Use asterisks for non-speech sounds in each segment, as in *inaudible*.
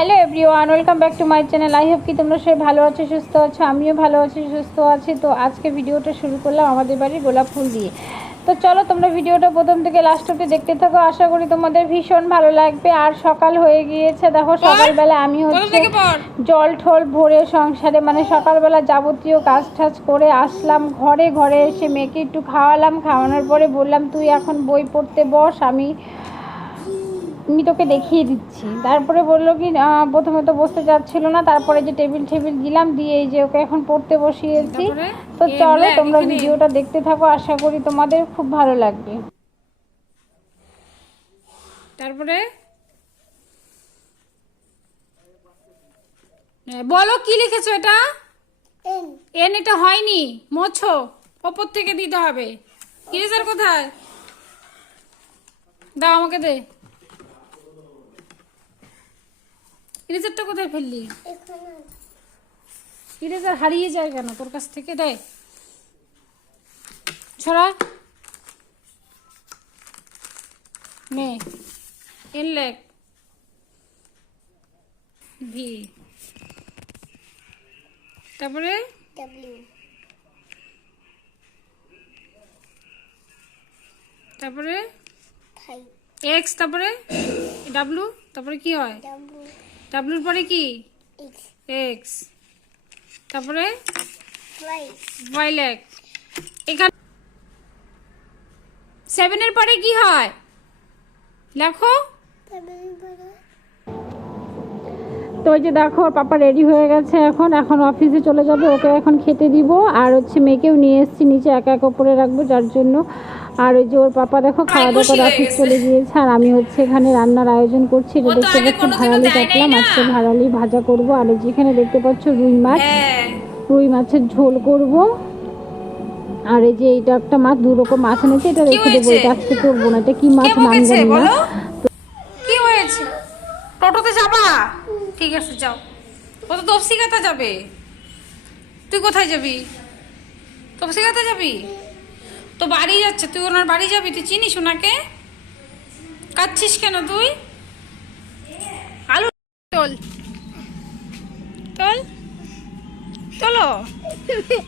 Hello everyone welcome back to my channel. I hope কি তোমরা সবাই ভালো আছো সুস্থ আছো আমিও ভালো আছি সুস্থ আছি। তো আজকে ভিডিওটা শুরু করলাম আমাদের বাড়ির গোলাপ ফুল দিয়ে। তো চলো তোমরা ভিডিওটা প্রথম থেকে লাস্ট অব্দি দেখতে থাকো। আশা করি তোমাদের ভীষণ ভালো লাগবে। আর সকাল হয়ে গিয়েছে দেখো সকালবেলা আমি হচ্ছে জল ঠল ভরে সংসারে মানে সকালবেলা যাবতীয় কাজ টাজ করে আসলাম ঘরে ঘরে এসে মেয়েকে একটু খাওয়ালাম। খাওয়ানোর পরে বললাম তুই এখন বই পড়তে বস আমি আমি তোকে দেখিয়ে দিচ্ছি। তারপরে বলল কি প্রথমে তো বসতে চাচ্ছিল না তারপরে যে টেবিল টেবিল দিলাম দিয়ে এই যে ওকে এখন পড়তে বসিয়েছি। তো চলো তোমরা ভিডিওটা দেখতে থাকো আশা করি তোমাদের খুব ভালো লাগবে। তারপরে? বলো কি লিখেছো এটা? এন এটা হয়নি মোছো। ওপর থেকে দিতে হবে। ইরেজার কোথায়? দাও আমাকে দে। ইরেজারটা কোথায় ফেললি? ইরেজার হারিয়ে যায় কেন? তোর কাছ থেকে দে। ছড়া। নে। এন লেখ। ভি। তারপরে? তারপরে? এক্স। তারপরে? *coughs* ডাব্লু। তারপরে কি হয়? ডাব্লুর পরে কি? এক্স তারপরে? ওয়াই লেখ এখানে সেভেনের পরে কি হয়? লেখো। ওই যে দেখো ওর পাপা রেডি হয়ে গেছে এখন এখন অফিসে চলে যাবে ওকে এখন খেতে দিব। আর হচ্ছে মেয়েকেও নিয়ে এসেছি নিচে একা এক করে রাখব যার জন্য। আর ওই যে ওর পাপা দেখো খাওয়া দাওয়া করে অফিস চলে গিয়েছে। আর আমি হচ্ছে এখানে রান্নার আয়োজন করছি এটা দেখতে পাচ্ছ ভাড়ালি কাটলাম আজকে ভাড়ালি ভাজা করব। আর যেখানে দেখতে পাচ্ছ রুই মাছ। হ্যাঁ। রুই মাছের ঝোল করব। আর এই যে এটা একটা মাছ দু রকম মাছ এনেছে এটা রেখে দেবো এটা আজকে করব না। এটা কি মাছ নাম জানি না। কি হয়েছে? টোটোতে যাবা? ঠিক আছে যাও। ও তো তপসিকাতা যাবে? তুই কোথায় যাবি? তপসিকাতা যাবি? তো বাড়ি যাচ্ছে তুই ওনার বাড়ি যাবি? তুই চিনিস ওনাকে? কাচ্ছিস কেন তুই? আলু তোল। তোল। তোলো।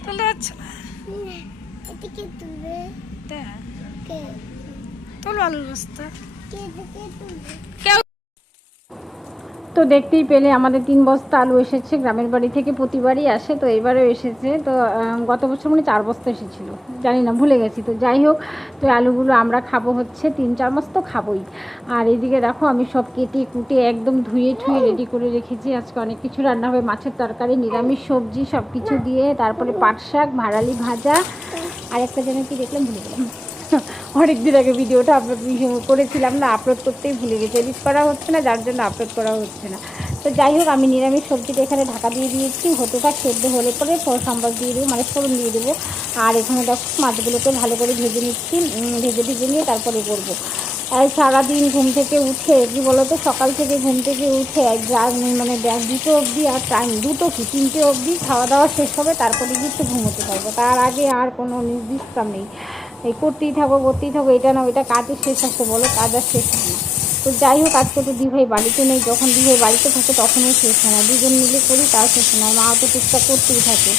তোলো। দেখ, তোলো আলুর বস্তা। কেউ তো দেখতেই পেলে আমাদের তিন বস্তা আলু এসেছে, গ্রামের বাড়ি থেকে প্রতিবারই আসে, তো এবারেও এসেছে। তো গত বছর মানে চার বস্তা এসেছিল। জানি না, ভুলে গেছি। তো যাই হোক, তো আলুগুলো আমরা খাব হচ্ছে, তিন চার মাস তো খাবোই। আর এদিকে দেখো, আমি সব কেটে কুটে একদম ধুয়ে ঠুয়ে রেডি করে রেখেছি। আজকে অনেক কিছু রান্না হবে, মাছের তরকারি, নিরামিষ সবজি সব কিছু দিয়ে, তারপরে পাট শাক ভাড়ালি ভাজা, আর একটা যেন কি দেখলাম, ভুলে গেলাম। অনেক দিন আগে ভিডিওটা আপলোড করেছিলাম না, আপলোড করতেই ভুলে গেছি এডিট করা হচ্ছে না, যার জন্য আপলোড করা হচ্ছে না। তো যাই হোক, আমি নিরামিষ সবজিটা এখানে ঢাকা দিয়ে দিয়েছি হতোটা সেদ্ধ হলে পরে সম্বাদ দিয়ে দেবো মানে ফোড়ন দিয়ে দেবো। আর এখানে দেখো মাছগুলোকে ভালো করে ভেজে নিচ্ছি ভেজে ভেজে নিয়ে তারপরে করব। সারাদিন ঘুম থেকে উঠে, কি বলতো, সকাল থেকে ঘুম থেকে উঠে এক যা- মানে দুটো অবধি আর টাইম দুটো কি তিনটে অবধি খাওয়া দাওয়া শেষ হবে, তারপরে একটু ঘুমোতে পারব। তার আগে আর কোনো নির্দিষ্ট নেই। এই করতেই থাকো করতেই থাকো, এটা না ওইটা কাজের শেষ আছে বলো কাজ আর শেষ হয় না। তো যাই হোক, আজকে তো দিভাই বাড়িতে নেই, যখন দিভাই বাড়িতে থাকে তখনই শেষ হয় না। দুজন মিলে করি তার শেষ হয় না। মা তো টুকটাক করতেই থাকে।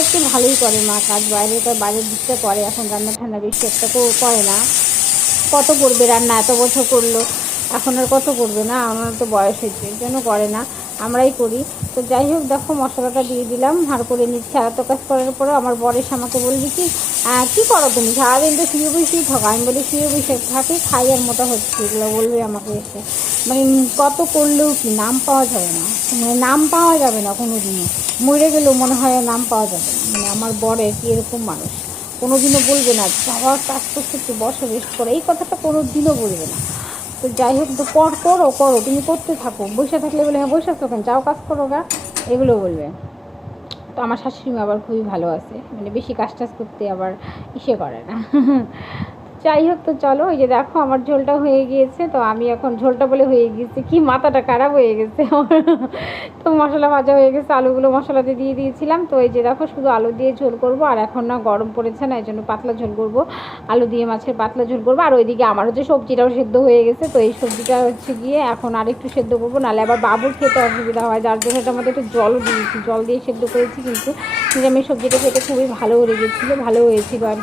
একটু ভালোই করে মা, কাজ বাইরে তো বাইরের দিকটা করে, এখন রান্না ঠান্না বেশি একটা করে না। কত করবে রান্না? এত বছর করল। এখন আর কত করবে না? আমার তো বয়স হয়েছে জন্য করে না। আমরাই করি। তো যাই হোক, দেখো মশলাটা দিয়ে দিলাম হাড় করে নিচ্ছি এত কাজ করার পরে আমার বরের আমাকে বলবি কি করো তুমি? সারাদিন তো শুয়ে বসেই থাকো। আমি বলি, শুয়ে বসে থাকি, খাই আর মোটা হচ্ছে। এগুলো বলবে আমাকে এসে। মানে কত করলেও কি নাম পাওয়া যাবে না। মানে নাম পাওয়া যাবে না কোনো দিনও মরে গেলেও মনে হয় নাম পাওয়া যাবে না। মানে আমার বরে কি এরকম মানুষ। কোনোদিনও বলবে না বাবার কাজ করছে একটু বসো রেস্ট করে। এই কথাটা কোনো দিনও বলবে না। তো যাই হোক, তো পর করো করো, তুমি করতে থাকো। বসে থাকলে বলে হ্যাঁ বসে থাকেন কেন যাও কাজ করো গা। এগুলো বলবে। তো আমার শাশুড়ি মা আবার খুবই ভালো আছে। মানে বেশি কাজ টাজ করতে আবার ইসে করে না। যাই হোক তো চলো, ওই যে দেখো আমার ঝোলটা হয়ে গিয়েছে, তো আমি এখন ঝোলটা বলে হয়ে গিয়েছে। কি মাথাটা খারাপ হয়ে গেছে তো মশলা ভাজা হয়ে গেছে, আলুগুলো মশলাতে দিয়ে দিয়েছিলাম। তো এই যে দেখো শুধু আলু দিয়ে ঝোল করব, আর এখন না গরম পড়েছে না এই জন্য পাতলা ঝোল করব। আলু দিয়ে মাছের পাতলা ঝোল করব, আর ওইদিকে আমার হচ্ছে সবজিটাও সেদ্ধ হয়ে গেছে, তো এই সবজিটা হচ্ছে গিয়ে এখন আর একটু সেদ্ধ করব, নাহলে আবার বাবুর খেতে অসুবিধা হয়, যার জন্য এটা আমাদের একটু জলও দিয়েছি, জল দিয়ে সেদ্ধ করেছি, কিন্তু নিরামিষ সবজিটা খেতে খুবই ভালো লেগেছিলো, ভালো হয়েছিল আর।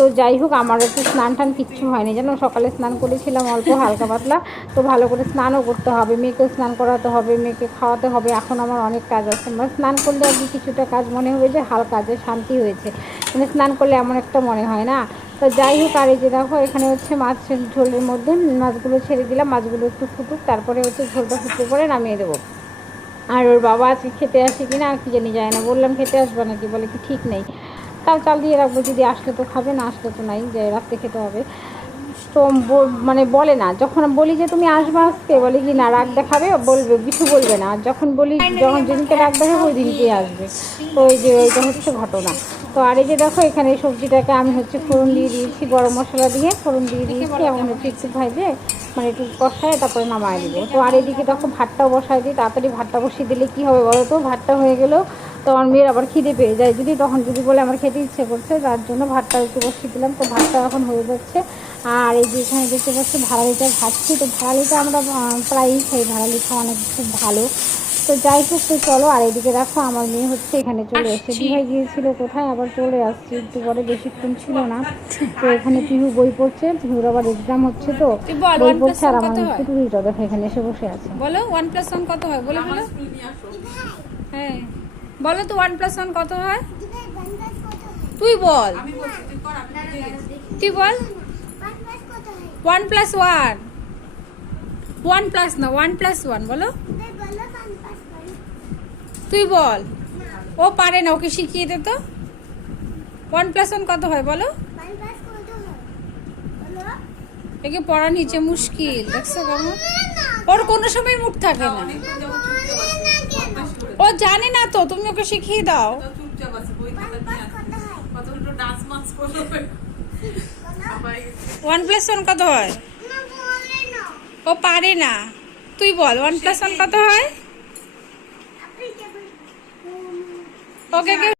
তো যাই হোক, আমার একটু স্নান টান কিচ্ছু হয়নি। জানো, সকালে স্নান করেছিলাম অল্প, হালকা পাতলা। তো ভালো করে স্নানও করতে হবে। মেয়েকেও স্নান করাতে হবে, মেয়েকে খাওয়াতে হবে। এখন আমার অনেক কাজ আছে। মানে স্নান করলে আর কিছুটা কাজ মনে হবে যে, হালকা যে, শান্তি হয়েছে। মানে স্নান করলে এমন একটা মনে হয় না? তো যাই হোক, আর এই যে দেখো, এখানে হচ্ছে মাছ ঝোলের মধ্যে মাছগুলো ছেড়ে দিলাম। মাছগুলো একটু ফুটুক, তারপরে হচ্ছে ঝোলটা ফুটতে করে নামিয়ে দেবো। আর ওর বাবা আজকে খেতে আসে কি না আর কি জানি যায় না। বললাম, খেতে আসবে নাকি? বলে কি ঠিক নেই। তাও চাল দিয়ে রাখব, যদি আসলে তো খাবে, না আসলে তো নাই, যে রাখতে খেতে হবে। তো মানে বলে না, যখন বলি যে তুমি আসবে আসতে বলে কি না, রাগ দেখাবে, বলবে, কিছু বলবে না। যখন বলি, যখন যেদিনকে রাগ দেখাবে, ওই দিনকেই আসবে। তো ওই যে, ওইটা হচ্ছে ঘটনা। তো আর এই যে দেখো, এখানে সবজিটাকে আমি হচ্ছে ফোড়ন দিয়ে দিয়েছি, গরম মশলা দিয়ে ফোড়ন দিয়ে দিয়েছি এবং হচ্ছে একটু ভাজে মানে একটু কষায়, তারপরে নামায় দিব। তো আর এদিকে দেখো, ভাতটাও বসায় দিই, তাড়াতাড়ি ভাতটা বসিয়ে দিলে কি হবে বলো তো? ভাতটা হয়ে গেলেও তো আমার মেয়ের আবার খিদে পেয়ে যায়। যদি তখন যদি বলে আমার খেতে ইচ্ছে করছে তার জন্য ভাতটা একটু বসিয়ে দিলাম। তো ভাতটা এখন হয়ে যাচ্ছে। আর এই যে এখানে দেখতে পাচ্ছি ভাড়ালিটা ভাজছি তো ভাড়ালিটা আমরা প্রায়ই খাই। ভাড়ালি খাওয়া অনেক খুব ভালো। তো যাই হোক তো চলো আর এদিকে দেখো আমার মেয়ে হচ্ছে এখানে চলে এসেছে। দিঘায় গিয়েছিল কোথায়? আবার চলে আসছে। একটু পরে বেশিক্ষণ ছিল না। তো এখানে পিহু বই পড়ছে। পিহুর আবার এক্সাম হচ্ছে তো। বই পড়ছে আর আমার টুটুরিটা দেখো এখানে এসে বসে আছে। বলো ওয়ান প্লাস ওয়ান কত হয়? বলে বলো। হ্যাঁ। বলো তো ওয়ান প্লাস ওয়ান কত হয়? তুই বল। তুই বল one plus one one plus না ওয়ান প্লাস ওয়ান বলো। তুই বল। ও পারে না ওকে শিখিয়ে দে তো। ওয়ান প্লাস ওয়ান কত হয় বলো। একে পড়া নিচে মুশকিল দেখছ কেমন? ওর কোনো সময় মুখ থাকে না। ও জানে না তো তুমি ওকে শিখিয়ে দাও। চুপচাপ আছে বই খাতা কতগুলো ডান্স মান্স করবে সবাই ওয়ান প্লাস ওয়ান কত হয়? ও পারে না। তুই বল ওয়ান প্লাস ওয়ান কত হয়? ওকে